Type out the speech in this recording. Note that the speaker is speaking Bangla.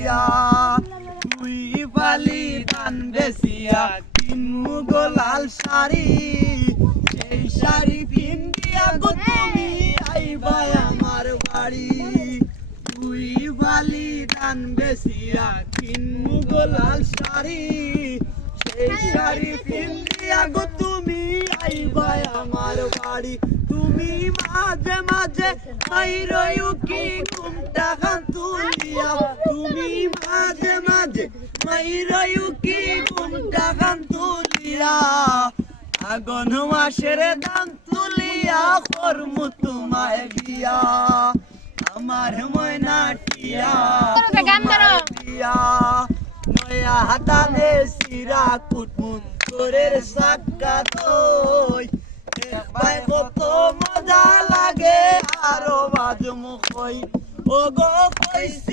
দিয়া তুই পালি ধান বেচিয়া কিনু গো লাল শাড়ি সেই শাড়ি পিন্দিয়া গো তুমি আইবা আমার বাড়ি তুই পালি ধান বেচিয়া কিনু গো লাল শাড়ি সেই শাড়ি পিন্দিয়া গো তুমি আইবা আমার বাড়ি তুমি মাঝে মাঝে মাইরয়ু কি ঘুমটা খান তুলিয়া তুমি মাঝে মাঝে মাইরয়ু কি ঘুমটা খান তুলিয়া আগুন মাসের দাম তুলিয়া করমু তোমায় বিয়া আমার ময়নাটিয়া দিয়া নয়া হাতানে সিরা কুটমুট করে সাক্কা দই ভাই কত মজা লাগে আরো বাজমু কই ও গো কইছে